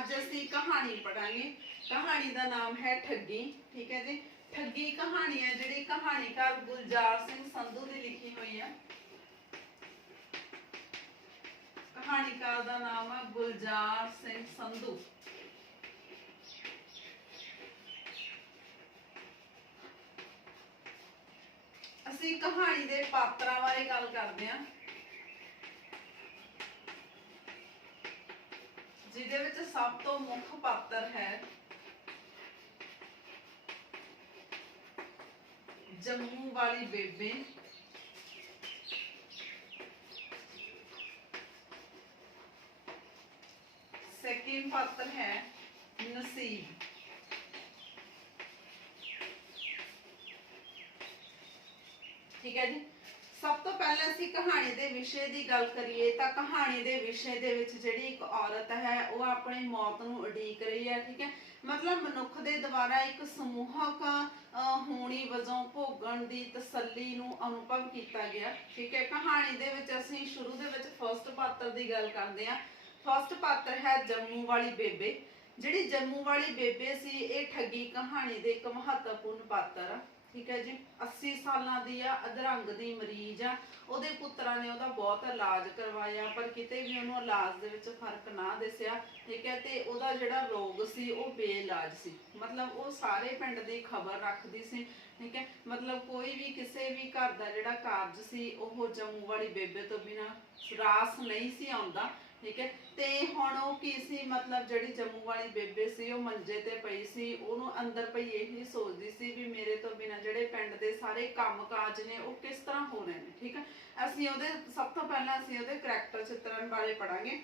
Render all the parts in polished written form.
अज असी कहानी पढ़ांगे। कहानी का नाम है ठगी। ठीक है जी, ठगी कहानी है जी कहानीकार गुलजार सिंह संधू की लिखी हुई है। कहानीकार का नाम है गुलजार सिंह संधू। असी कहानी के पात्रां बारे गल करते हैं, जिहदे विच सब तो मुख पात्र है जम्मू वाली बेबे, सेकंड पात्र है नसीब। ठीक है जी, सब तो पहले असी कहानी के विषय की गल करिए तो कहानी के विषय दे विच जिहड़ी एक औरत है वह अपनी मौत नूं उड़ीक रही है। ठीक है, मतलब मनुख के द्वारा एक समूहक होनी वजों भोगण की तसल्ली नूं अनुभव किया गया। ठीक है, कहानी दे विच असीं शुरू दे विच फर्स्ट पात्र की गल करते हैं। फर्स्ट पात्र है जम्मू वाली बेबे। जिहड़ी जम्मू वाली बेबे सी ये ठगी कहानी दे एक महत्वपूर्ण पात्र आ। ठीक है जी, 80 साल की आ, अधरंग की मरीज आ। ਉਹਦੇ ਪੁੱਤਰਾਂ ਨੇ ਉਹਦਾ ਬਹੁਤ ਇਲਾਜ ਕਰਵਾਇਆ ਪਰ ਕਿਤੇ ਵੀ ਉਹਨੂੰ ਇਲਾਜ ਦੇ ਵਿੱਚ ਫਰਕ ਨਾ ਦਿਸਿਆ। ਠੀਕ ਹੈ, ਤੇ ਉਹਦਾ ਜਿਹੜਾ ਰੋਗ ਸੀ ਉਹ ਬੇਇਲਾਜ ਸੀ। ਮਤਲਬ ਉਹ ਸਾਰੇ ਪਿੰਡ ਦੀ ਖਬਰ ਰੱਖਦੀ ਸੀ। ਠੀਕ ਹੈ, ਮਤਲਬ ਕੋਈ ਵੀ ਕਿਸੇ ਵੀ ਘਰ ਦਾ ਜਿਹੜਾ ਕਾਰਜ ਸੀ ਉਹ ਜੰਮੂ ਵਾਲੀ ਬੇਬੇ ਤੋਂ ਬਿਨਾਂ ਰਾਸ ਨਹੀਂ ਸੀ ਆਉਂਦਾ। ठीक है, तो हुण वो की सी, मतलब जिहड़ी जम्मू वाली बेबे सी वो मंजे ते पई सी, उहनूं अंदर पई यही सोचदी सी भी मेरे तो बिना जिहड़े पिंड दे सारे काम काज ने वो किस तरह हो रहे हैं। ठीक है, असीं उहदे सब तो पहला असीं उहदे करैक्टर चित्रण बारे पढ़ांगे।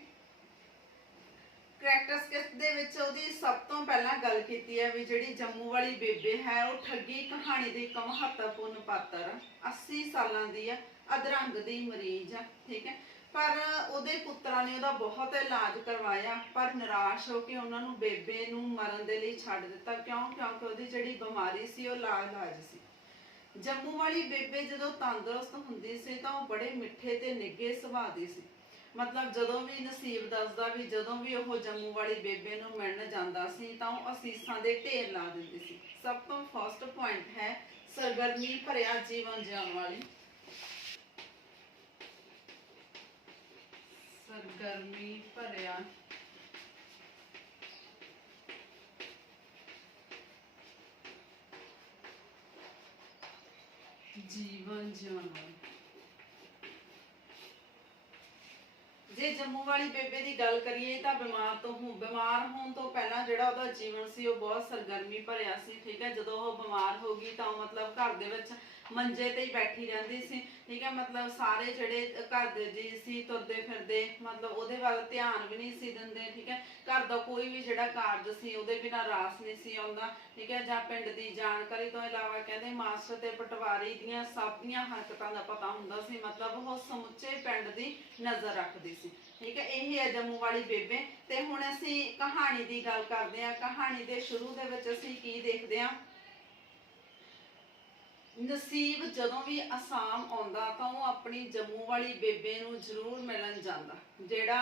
करैक्टर स्किट दे विच उहदी सब तो पहला गल कीती है भी जिहड़ी जम्मू वाली बेबे है वो ठगी कहानी दी एक महत्वपूर्ण पात्र 80 सालां दी है, अधरंग दी मरीज है। ठीक है, पर ਉਹਦੇ ਪੁੱਤਰਾਂ ਨੇ ਉਹਦਾ ਬਹੁਤ ਇਲਾਜ ਕਰਵਾਇਆ ਪਰ ਨਿਰਾਸ਼ ਹੋ ਕੇ ਉਹਨਾਂ ਨੂੰ ਬੇਬੇ ਨੂੰ ਮਰਨ ਦੇ ਲਈ ਛੱਡ ਦਿੱਤਾ। ਕਿਉਂਕਿ ਉਹਦੀ ਜਿਹੜੀ ਬਿਮਾਰੀ ਸੀ ਉਹ ਲਾਜ ਸੀ। ਜੰਮੂ ਵਾਲੀ ਬੇਬੇ ਜਦੋਂ ਤੰਦਰੁਸਤ ਹੁੰਦੀ ਸੀ ਤਾਂ ਉਹ ਬੜੇ ਮਿੱਠੇ ਤੇ ਨਿੱਘੇ ਸੁਭਾਅ ਦੀ ਸੀ। ਮਤਲਬ ਜਦੋਂ ਵੀ ਨਸੀਬ ਦੱਸਦਾ ਵੀ ਜਦੋਂ ਵੀ ਉਹ ਜੰਮੂ ਵਾਲੀ ਬੇਬੇ ਨੂੰ ਮਿਲਣ ਜਾਂਦਾ ਸੀ ਤਾਂ ਉਹ ਅਸੀਸਾਂ ਦੇ ਢੇਰ ਲਾ ਦਿੰਦੀ ਸੀ। ਸਭ ਤੋਂ ਫਸਟ ਪੁਆਇੰਟ ਹੈ ਸਰਗਰਮੀ ਭਰਿਆ ਜੀਵਨ ਜਿਉਣ ਵਾਲੀ। सरगर्मी भरिया जीवन जीवन। जे जम्मू वाली बेबे की गल करिए तो बीमार होने तो पहला जिहड़ा उहदा जीवन सी वो बहुत सरगर्मी भरिया सी। ठीक है, जदों वो बीमार हो गई तो मतलब घर दे विच मंजे ते ही बैठी रहंदी सी। ठीक है, मतलब सारे जिहड़े घर दे जी सी तुरदे फिरदे मतलब उहदे वल ध्यान भी नहीं सी दिंदे। ठीक है, घर दा कोई भी जिहड़ा कारज सी उहदे बिना रास नहीं सी आउंदा। ठीक है, जां पिंड दी जानकारी तो इलावा कहंदे मास्टर ते पटवारी दीयां सब दीयां हरकतां दा पता हुंदा सी। मतलब वो समुचे पिंड दी नज़र रखदी सी। ठीक है, यही है जम्मू वाली बेबे। ते हुण असीं कहानी दी गल करदे हां। कहानी दे शुरू दे विच असीं की देखदे हां, नसीब जदों भी आसाम आउंदा तां वो अपनी जम्मू वाली बेबे नूं जरूर मिलन जांदा। जिहड़ा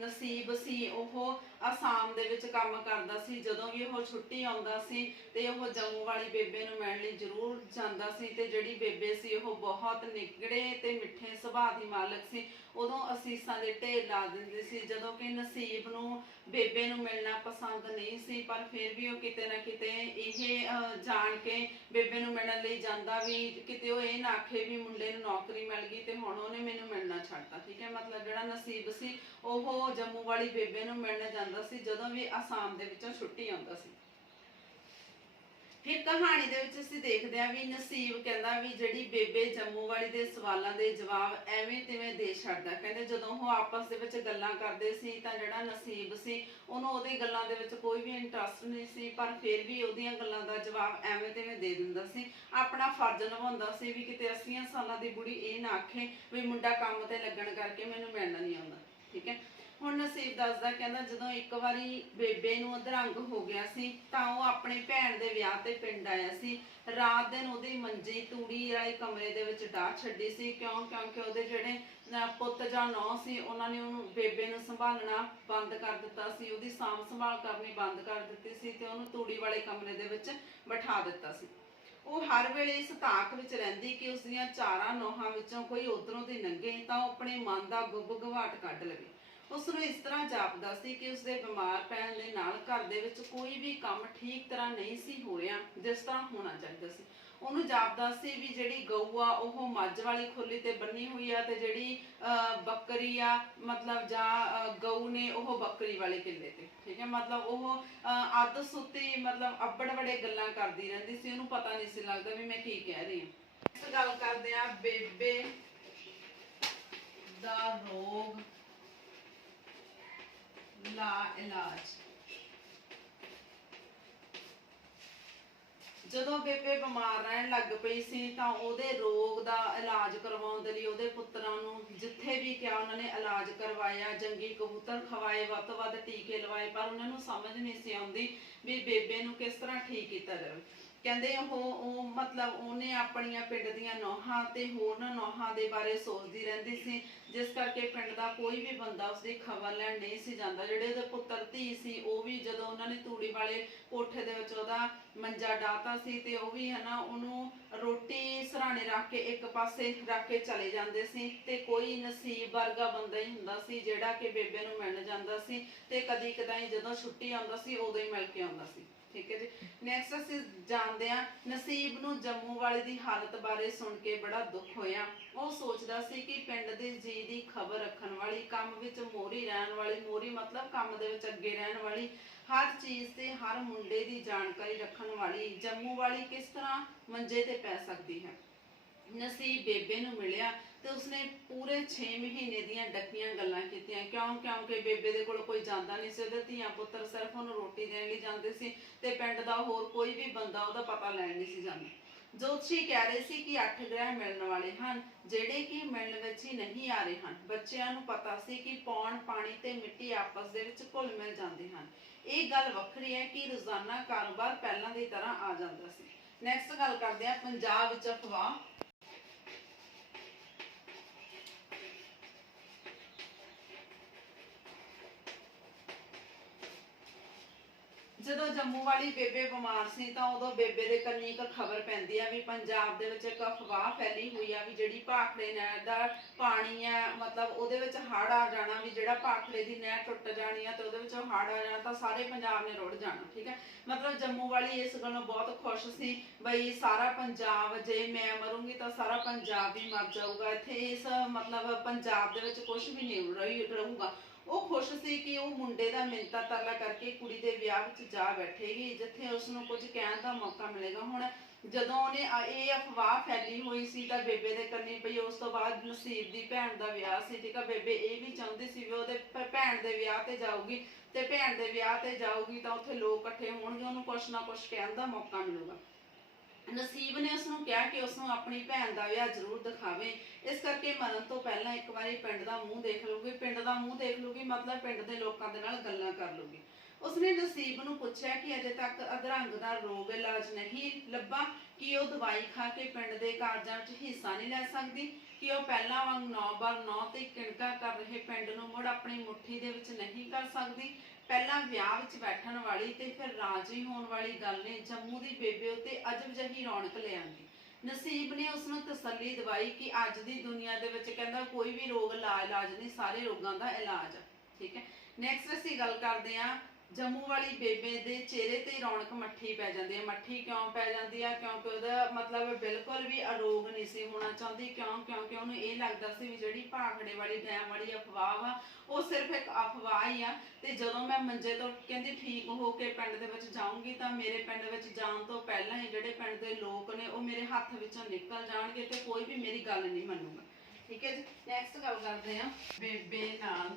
नसीब सी ओह आसाम दे विच काम करदा सी, जदों भी ओह छुट्टी आउंदा सी ते ओह जम्मू वाली बेबे नूं मिलण लई जरूर जांदा सी। ते जिहड़ी बेबे सी ओह बहुत निगड़े ते मिठे सुभाਅ दी मालक सी। उदों असीसां दे ढेर ला दिंदी सी। जदों कि नसीब नूं बेबे नूं मिलना पसंद नहीं सी पर फिर भी वो किते ना किते यह जान के बेबे नूं मिलण लई जांदा भी किते वो ये ना आखे भी मुंडे नूं नौकरी मिल गई ते हुण उहने मैनूं मिलना छड्डता। ठीक है, मतलब जिहड़ा नसीब सी ओह जम्मू वाली बेबे नूं मिलण जांदा सी जदों भी आसाम दे विचों छुट्टी आउंदा सी। फिर कहानी दे विच असीं देखदे हां भी नसीब कहंदा भी जिहड़ी बेबे जम्मू वाली दे सवालां दे जवाब एवें तिवें दे छड्डदा। कहंदे जदों ओह आपस दे विच गल्लां करदे सी तां जिहड़ा नसीब सी उहनूं ओहदी गल्लां दे विच कोई भी इंटरस्ट नहीं सी पर फिर भी ओहदियां गल्लां दा जवाब एवें तिवें दे दिंदा सी। अपना फर्ज निभाउंदा सी भी किते 80 सालां दी बुढ़ी ये ना आखे भी मुंडा काम ते लगण करके मैनूं मिलण नहीं आउंदा। ठीक है, हुण नसीब दसदा कहंदा जदों एक वारी बेबे नूं अधरंग हो गया सी तां ओह अपनी भैण दे विआह ते पिंड आया सी। रात दिन ओहदी मंजी तूड़ी वाले कमरे दे विच डाह छड्डी सी क्योंकि ओहदे जिहड़े ਪੁੱਤ ਜਾਂ ਨੌਂ ਸੀ ਉਹਨਾਂ ਨੇ ਉਹਨੂੰ ਬੇਬੇ ਨੂੰ ਸੰਭਾਲਣਾ ਬੰਦ ਕਰ ਦਿੱਤਾ ਸੀ, ਉਹਦੀ ਸਾਂਭ ਸੰਭਾਲ ਕਰਨੀ ਬੰਦ ਕਰ ਦਿੱਤੀ ਸੀ ਤੇ ਉਹਨੂੰ ਤੂੜੀ ਵਾਲੇ ਕਮਰੇ ਦੇ ਵਿੱਚ ਬਿਠਾ ਦਿੱਤਾ ਸੀ। ਉਹ ਹਰ ਵੇਲੇ ਇਸ ਤਾਕ ਵਿੱਚ ਰਹਿੰਦੀ ਕਿ ਉਸਦੀਆਂ ਚਾਰਾਂ ਨੌਹਾਂ ਵਿੱਚੋਂ ਕੋਈ ਉਧਰੋਂ ਦੀ ਲੰਘੇ ਤਾਂ ਉਹ ਆਪਣੇ ਮਨ ਦਾ ਗੁੱਬ ਗਵਾਟ ਕੱਢ ਲਵੇ। ਉਸ ਨੂੰ ਇਸ ਤਰ੍ਹਾਂ ਜਾਪਦਾ ਸੀ ਕਿ ਉਸਦੇ ਬਿਮਾਰ ਪੈਣ ਦੇ ਨਾਲ ਘਰ ਦੇ ਵਿੱਚ ਕੋਈ ਵੀ ਕੰਮ ਠੀਕ ਤਰ੍ਹਾਂ ਨਹੀਂ ਸੀ ਹੋ ਰਿਹਾ ਜਿਸ ਤਰ੍ਹਾਂ ਹੋਣਾ ਚਾਹੀਦਾ ਸੀ। ਉਹਨੂੰ ਜਾਪਦਾ ਸੀ ਵੀ ਜਿਹੜੀ ਗਊ ਆ ਉਹ ਮੱਝ ਵਾਲੀ ਖੁੱਲੀ ਤੇ ਬੰਨੀ ਹੋਈ ਆ ਤੇ ਜਿਹੜੀ ਬੱਕਰੀ ਆ ਮਤਲਬ ਜਾਂ ਗਊ ਨੇ ਉਹ ਬੱਕਰੀ ਵਾਲੇ ਕਿੱਲੇ ਤੇ, ਠੀਕ ਹੈ। ਮਤਲਬ ਉਹ ਅੱਧ ਸੁੱਤੀ ਮਤਲਬ ਅੱਬੜ ਬੜੇ ਗੱਲਾਂ ਕਰਦੀ ਰਹਿੰਦੀ ਸੀ, ਉਹਨੂੰ ਪਤਾ ਨਹੀਂ ਸੀ ਲੱਗਦਾ ਵੀ ਮੈਂ ਕੀ ਕਹਿ ਰਹੀ ਹਾਂ। ਇਸ ਗੱਲ ਕਰਦੇ ਆ ਬੇਬੇ ਦਾ ਰੋਗ ਲਾ ਇਲਾਜ। ਜਦੋਂ ਬੇਬੇ ਬਿਮਾਰ ਰਹਿਣ ਲੱਗ ਪਈ ਸੀ ਤਾਂ ਉਹਦੇ ਰੋਗ ਦਾ ਇਲਾਜ ਕਰਵਾਉਣ ਦੇ ਲਈ ਉਹਦੇ ਪੁੱਤਰਾਂ ਨੂੰ ਜਿੱਥੇ ਵੀ ਕਿਹਾ ਉਹਨਾਂ ਨੇ ਇਲਾਜ ਕਰਵਾਇਆ, ਜੰਗੀ ਕਬੂਤਰ ਖਵਾਏ, ਵੱਧ ਤੋਂ ਵੱਧ ਟੀਕੇ ਲਵਾਏ, ਪਰ ਉਹਨਾਂ ਨੂੰ ਸਮਝ ਨਹੀਂ ਸੀ ਆਉਂਦੀ ਵੀ ਬੇਬੇ ਨੂੰ ਕਿਸ ਤਰ੍ਹਾਂ ਠੀਕ ਕੀਤਾ ਜਾਵੇ। ਕਹਿੰਦੇ ਉਹ ਮਤਲਬ ਉਹਨੇ ਆਪਣੀਆਂ ਪਿੰਡ ਦੀਆਂ ਨੌਹਾਂ ਤੇ ਹੋਰਨਾਂ ਨੌਹਾਂ ਦੇ ਬਾਰੇ ਸੋਚਦੀ ਰਹਿੰਦੀ ਸੀ, ਜਿਸ ਕਰਕੇ ਪਿੰਡ ਦਾ ਕੋਈ ਵੀ ਬੰਦਾ ਉਸਦੀ ਖਬਰ ਲੈਣ ਨਹੀਂ ਸੀ ਜਾਂਦਾ। ਜਿਹੜੇ ਉਹਦੇ ਪੁੱਤਰ ਧੀ ਸੀ ਉਹ ਵੀ ਜਦੋਂ ਉਹਨਾਂ ਨੇ ਤੂੜੀ ਵਾਲੇ ਕੋਠੇ ਦੇ ਵਿੱਚ ਉਹਦਾ ਮੰਜਾ ਡਾਹਤਾ ਸੀ ਤੇ ਉਹ ਵੀ ਹਨਾ ਉਹਨੂੰ ਰੋਟੀ ਸਰਾਣੇ ਰੱਖ ਕੇ ਇੱਕ ਪਾਸੇ ਰੱਖ ਕੇ ਚਲੇ ਜਾਂਦੇ ਸੀ ਤੇ ਕੋਈ ਨਸੀਬ ਵਰਗਾ ਬੰਦਾ ਹੀ ਹੁੰਦਾ ਸੀ ਜਿਹੜਾ ਕਿ ਬੇਬੇ ਨੂੰ ਮਿਲਣ ਜਾਂਦਾ ਸੀ ਤੇ ਕਦੀ ਕਦਾਈ ਜਦੋਂ ਛੁੱਟੀ ਆਉਂਦਾ ਸੀ ਉਦੋਂ ਹੀ ਮਿਲ ਕੇ ਆਉਂਦਾ ਸੀ। ਠੀਕ ਹੈ ਜੀ। ਨੈਕਸਟ ਅਸੀਂ ਜਾਣਦੇ ਹਾਂ ਨਸੀਬ ਨੂੰ ਜੰਮੂ ਵਾਲੇ ਦੀ ਹਾਲਤ ਬਾਰੇ ਸੁਣ ਕੇ ਬੜਾ ਦੁੱਖ ਹੋਇਆ। ਉਹ ਸੋਚਦਾ ਸੀ ਕਿ ਪਿੰਡ ਦੇ ਜੀ ਦੀ ਖਬਰ ਰੱਖਣ ਵਾਲੀ, ਕੰਮ ਵਿੱਚ ਮੋਹਰੀ ਰਹਿਣ ਵਾਲੀ, ਮੋਹਰੀ ਮਤਲਬ ਕੰਮ ਦੇ ਵਿੱਚ ਅੱਗੇ ਰਹਿਣ ਵਾਲੀ, ਹਰ ਚੀਜ਼ ਤੇ ਹਰ ਮੁੰਡੇ ਦੀ ਜਾਣਕਾਰੀ ਰੱਖਣ ਵਾਲੀ ਜੰਮੂ ਵਾਲੀ ਕਿਸ ਤਰ੍ਹਾਂ ਮੰਜੇ ਤੇ ਪੈ ਸਕਦੀ ਹੈ। ਨਸੀਬ ਬੇਬੇ ਨੂੰ ਮਿਲਿਆ ਤੇ ਉਸਨੇ ਪੂਰੇ 6 ਮਹੀਨੇ ਦੀਆਂ ਡੱਕੀਆਂ ਗੱਲਾਂ ਕੀਤੀਆਂ। ਕਿਉਂਕਿ ਬੇਬੇ ਦੇ ਕੋਲ ਕੋਈ ਜਾਂਦਾ ਨਹੀਂ ਸੀ, ਉਹਦੇ ਧੀਆਂ ਪੁੱਤਰ ਸਿਰਫ ਉਹਨੂੰ ਰੋਟੀ ਦੇਣ ਲਈ ਜਾਂਦੇ ਸੀ ਤੇ ਪਿੰਡ ਦਾ ਹੋਰ ਕੋਈ ਵੀ ਬੰਦਾ ਉਹਦਾ ਪਤਾ ਲੈਣ ਨਹੀਂ ਸੀ ਜਾਂਦਾ। ਜੋਤਸ਼ੀ ਕਹਿ ਰਹੇ ਸੀ ਕਿ 8 ਗ੍ਰਹਿ ਮਿਲਣ ਵਾਲੇ ਹਨ ਜਿਹੜੇ ਕਿ ਮਿਲਣ ਵਿੱਚ ਹੀ ਨਹੀਂ ਆ ਰਹੇ ਹਨ। ਬੱਚਿਆਂ ਨੂੰ ਪਤਾ ਸੀ ਕਿ ਪੌਣ, ਪਾਣੀ ਤੇ ਮਿੱਟੀ ਆਪਸ ਦੇ ਵਿੱਚ ਘੁਲ ਮਿਲ ਜਾਂਦੇ ਹਨ। ਇਹ ਗੱਲ ਵੱਖਰੀ ਹੈ ਕਿ ਰੋਜ਼ਾਨਾ ਕਾਰੋਬਾਰ ਪਹਿਲਾਂ ਦੀ ਤਰ੍ਹਾਂ ਆ ਜਾਂਦਾ ਸੀ। ਨੈਕਸਟ ਗੱਲ ਕਰਦੇ ਆ ਪੰਜਾਬ ਵਿੱਚ ਅਫਵਾਹ। ਜਦੋਂ ਜੰਮੂ ਵਾਲੀ ਬੇਬੇ ਬਿਮਾਰ ਸੀ ਤਾਂ ਉਦੋਂ ਬੇਬੇ ਦੇ ਕੰਨੀ ਇੱਕ ਖਬਰ ਪੈਂਦੀ ਆ ਵੀ ਪੰਜਾਬ ਦੇ ਵਿੱਚ ਇੱਕ ਅਫਵਾਹ ਫੈਲੀ ਹੋਈ ਆ ਵੀ ਜਿਹੜੀ ਭਾਖੜੇ ਨਹਿਰ ਦਾ ਪਾਣੀ ਆ ਮਤਲਬ ਉਹਦੇ ਵਿੱਚ ਹੜ੍ਹ ਆ ਜਾਣਾ, ਵੀ ਜਿਹੜਾ ਭਾਖੜੇ ਦੀ ਨਹਿਰ ਟੁੱਟ ਜਾਣੀ ਆ ਤੇ ਉਹਦੇ ਵਿੱਚੋਂ ਹੜ੍ਹ ਆ ਜਾਣਾ ਤਾਂ ਸਾਰੇ ਪੰਜਾਬ ਨੇ ਰੁੜ ਜਾਣਾ। ਠੀਕ ਹੈ। ਮਤਲਬ ਜੰਮੂ ਵਾਲੀ ਇਸ ਗੱਲੋਂ ਬਹੁਤ ਖੁਸ਼ ਸੀ ਬਈ ਸਾਰਾ ਪੰਜਾਬ, ਜੇ ਮੈਂ ਮਰੂੰਗੀ ਤਾਂ ਸਾਰਾ ਪੰਜਾਬ ਹੀ ਮਰ ਜਾਊਗਾ, ਇੱਥੇ ਇਸ ਮਤਲਬ ਪੰਜਾਬ ਦੇ ਵਿੱਚ ਕੁਝ ਵੀ ਨਹੀਂ ਰਹੂਗਾ। ਉਹ ਖੁਸ਼ ਸੀ ਕਿ ਉਹ ਮੁੰਡੇ ਦਾ ਮਿੰਨਤਾ ਤਰਲਾ ਕਰਕੇ ਕੁੜੀ ਦੇ ਵਿਆਹ ਵਿੱਚ ਜਾ ਬੈਠੇਗੀ ਜਿੱਥੇ ਉਸ ਨੂੰ ਕੁਝ ਕਹਿਣ ਦਾ ਮੌਕਾ ਮਿਲੇਗਾ। ਹੁਣ ਜਦੋਂ ਉਹਨੇ ਇਹ ਅਫਵਾਹ ਫੈਲੀ ਹੋਈ ਸੀ ਤਾਂ ਬੇਬੇ ਦੇ ਕੰਨੀ ਪਈ। ਉਸ ਤੋਂ ਬਾਅਦ ਨਸੀਬ ਦੀ ਭੈਣ ਦਾ ਵਿਆਹ ਸੀ। ਠੀਕ ਆ। ਬੇਬੇ ਇਹ ਵੀ ਚਾਹੁੰਦੀ ਸੀ ਵੀ ਉਹਦੇ ਭੈਣ ਦੇ ਵਿਆਹ ਤੇ ਜਾਊਗੀ ਤੇ ਭੈਣ ਦੇ ਵਿਆਹ ਤੇ ਜਾਊਗੀ ਤਾਂ ਉੱਥੇ ਲੋਕ ਇਕੱਠੇ ਹੋਣਗੇ, ਉਹਨੂੰ ਕੁਛ ਨਾ ਕੁਛ ਕਹਿਣ ਦਾ ਮੌਕਾ ਮਿਲੂਗਾ। ਨਸੀਬ ਨੇ ਉਸਨੂੰ ਕਿਹਾ ਕਿ ਉਸਨੂੰ ਆਪਣੀ ਭੈਣ ਦਾ ਵਿਆਹ ਜ਼ਰੂਰ ਦਿਖਾਵੇ, ਇਸ ਕਰਕੇ ਮਰਨ ਤੋਂ ਪਹਿਲਾਂ ਇੱਕ ਵਾਰੀ ਪਿੰਡ ਦਾ ਮੂੰਹ ਦੇਖ ਲੂਗੀ। ਪਿੰਡ ਦਾ ਮੂੰਹ ਦੇਖ ਲੂਗੀ ਮਤਲਬ ਪਿੰਡ ਦੇ ਲੋਕਾਂ ਦੇ ਨਾਲ ਗੱਲਾਂ ਕਰ ਲੂਗੀ। ਉਸਨੇ ਨਸੀਬ ਨੂੰ ਪੁੱਛਿਆ ਕਿ ਅਜੇ ਤੱਕ ਅਧਰੰਗ ਦਾ ਰੋਗ ਇਲਾਜ ਨਹੀਂ ਲੱਭਾ, ਕਿ ਉਹ ਦਵਾਈ ਖਾ ਕੇ ਪਿੰਡ ਦੇ ਕਾਰਜਾਂ ਵਿੱਚ ਹਿੱਸਾ ਨਹੀਂ ਲੈ ਸਕਦੀ, ਕਿ ਉਹ ਪਹਿਲਾਂ ਵਾਂਗ 9x9 ਤੇ ਕਿਣਕਾ ਕਰ ਰਹੇ ਪਿੰਡ ਨੂੰ ਮੁੜ ਆਪਣੀ ਮੁੱਠੀ ਦੇ ਵਿੱਚ ਨਹੀਂ ਕਰ ਸਕਦੀ। ਪਹਿਲਾਂ ਵਿਆਹ ਵਿੱਚ ਬੈਠਣ ਵਾਲੀ ਤੇ ਫਿਰ ਰਾਜੀ ਹੋਣ ਵਾਲੀ ਗੱਲ ਨੇ ਜੰਮੂ ਦੀ ਬੇਬੇ ਉੱਤੇ ਅਜਬ ਜਿਹੀ ਰੌਣਕ ਲੈ ਆਂਦੀ। ਨਸੀਬ ਨੇ ਉਸਨੂੰ ਤਸੱਲੀ ਦਵਾਈ ਕਿ ਅੱਜ ਦੀ ਦੁਨੀਆ ਦੇ ਵਿੱਚ ਕਹਿੰਦਾ ਕੋਈ ਵੀ ਰੋਗ ਲਾ ਇਲਾਜ ਨਹੀਂ, ਸਾਰੇ ਰੋਗਾਂ ਦਾ ਇਲਾਜ ਆ। ਠੀਕ ਹੈ। ਨੈਕਸਟ ਅਸੀਂ ਗੱਲ ਕਰਦੇ ਹਾਂ ਜੰਮੂ ਵਾਲੀ ਬੇਬੇ ਦੇ ਚਿਹਰੇ ਤੇ ਰੌਣਕ ਮੱਠੀ ਪੈ ਜਾਂਦੀ ਹੈ। ਮੱਠੀ ਕਿਉਂ ਪੈ ਜਾਂਦੀ ਆ? ਕਿਉਂਕਿ ਉਹਦਾ ਮਤਲਬ ਬਿਲਕੁਲ ਵੀ ਅਰੋਗ ਨਹੀਂ ਸੀ ਹੋਣਾ ਚਾਹੁੰਦੀ। ਕਿਉਂਕਿ ਉਹਨੂੰ ਇਹ ਲੱਗਦਾ ਸੀ ਵੀ ਜਿਹੜੀ ਭਾਖੜੇ ਵਾਲੀ ਡੈਮ ਵਾਲੀ ਅਫਵਾਹ ਆ ਉਹ ਸਿਰਫ ਇੱਕ ਅਫਵਾਹ ਹੀ ਆ ਤੇ ਜਦੋਂ ਮੈਂ ਮੰਜੇ ਤੋਂ ਕਹਿੰਦੀ ਠੀਕ ਹੋ ਕੇ ਪਿੰਡ ਦੇ ਵਿੱਚ ਜਾਊਂਗੀ ਤਾਂ ਮੇਰੇ ਪਿੰਡ ਵਿੱਚ ਜਾਣ ਤੋਂ ਪਹਿਲਾਂ ਹੀ ਜਿਹੜੇ ਪਿੰਡ ਦੇ ਲੋਕ ਨੇ ਉਹ ਮੇਰੇ ਹੱਥ ਵਿੱਚੋਂ ਨਿਕਲ ਜਾਣਗੇ ਤੇ ਕੋਈ ਵੀ ਮੇਰੀ ਗੱਲ ਨਹੀਂ ਮੰਨੂਗਾ। ਠੀਕ ਹੈ ਜੀ। ਨੈਕਸਟ ਗੱਲ ਕਰਦੇ ਹਾਂ ਬੇਬੇ ਨਾਲ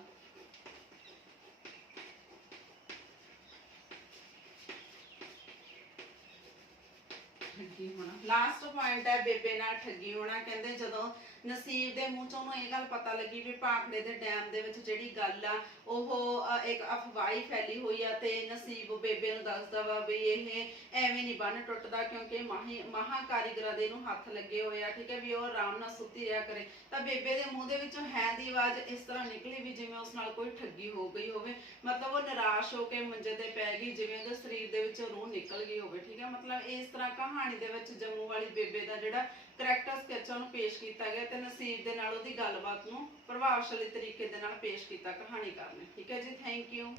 ਠੱਗੀ ਹੋਣਾ। ਲਾਸਟ ਪੁਆਇੰਟ ਹੈ ਬੇਬੇ ਨਾਲ ਠੱਗੀ ਹੋਣਾ। ਕਹਿੰਦੇ ਜਦੋਂ ਨਸੀਬ ਦੇ ਮੂੰਹ ਚੋਂ ਉਹਨੂੰ ਇਹ ਗੱਲ ਪਤਾ ਲੱਗੀ ਵੀ ਭਾਖੜੇ ਦੇ ਡੈਮ ਦੇ ਵਿੱਚ ਜਿਹੜੀ ਗੱਲ ਆ ਉਹ ਇੱਕ ਅਫਵਾਹੀ ਫੈਲੀ ਹੋਈ ਆ ਤੇ ਨਸੀਬ ਬੇਬੇ ਨੂੰ ਦੱਸਦਾ ਵਾ ਵੀ ਇਹ ਐਵੇਂ ਨਹੀਂ ਬੰਨ ਟੁੱਟਦਾ ਕਿਉਂਕਿ ਮਹਾ ਕਾਰੀਗਰਾਂ ਦੇ ਇਹਨੂੰ ਹੱਥ ਲੱਗੇ ਹੋਏ ਆ, ਠੀਕ ਹੈ, ਵੀ ਉਹ ਆਰਾਮ ਨਾਲ ਸੁੱਤੀ ਰਿਹਾ ਕਰੇ। ਤਾਂ ਬੇਬੇ ਦੇ ਮੂੰਹ ਦੇ ਵਿੱਚੋਂ ਹੈ ਦੀ ਆਵਾਜ਼ ਇਸ ਤਰ੍ਹਾਂ ਨਿਕਲੀ ਵੀ ਜਿਵੇਂ ਉਸ ਨਾਲ ਕੋਈ ਠੱਗੀ ਹੋ ਗਈ ਹੋਵੇ, ਮਤਲਬ ਉਹ ਨਿਰਾਸ਼ ਹੋ ਕੇ ਮੰਜੇ ਤੇ ਪੈ ਗਈ, ਜਿਵੇਂ ਉਹਦੇ ਸਰੀਰ ਦੇ ਵਿੱਚੋਂ ਰੂਹ ਨਿਕਲ ਗਈ ਹੋਵੇ, ਠੀਕ ਹੈ। ਮਤਲਬ ਇਸ ਤਰ੍ਹਾਂ ਕਹਾਣੀ ਦੇ ਵਿੱਚ ਜੰਮੂ ਵਾਲੀ ਬੇਬੇ ਦਾ ਜਿਹੜਾ ਕਰੈਕਟਰ ਸਕੈਚਾਂ ਨੂੰ ਪੇਸ਼ ਕੀਤਾ ਗਿਆ ਤੇ ਨਸੀਬ ਦੇ ਨਾਲ ਉਹਦੀ ਗੱਲਬਾਤ ਨੂੰ ਪ੍ਰਭਾਵਸ਼ਾਲੀ ਤਰੀਕੇ ਦੇ ਨਾਲ ਪੇਸ਼ ਕੀਤਾ ਕਹਾਣੀਕਾਰ ਨੇ, ਠੀਕ ਹੈ ਜੀ। Thank you.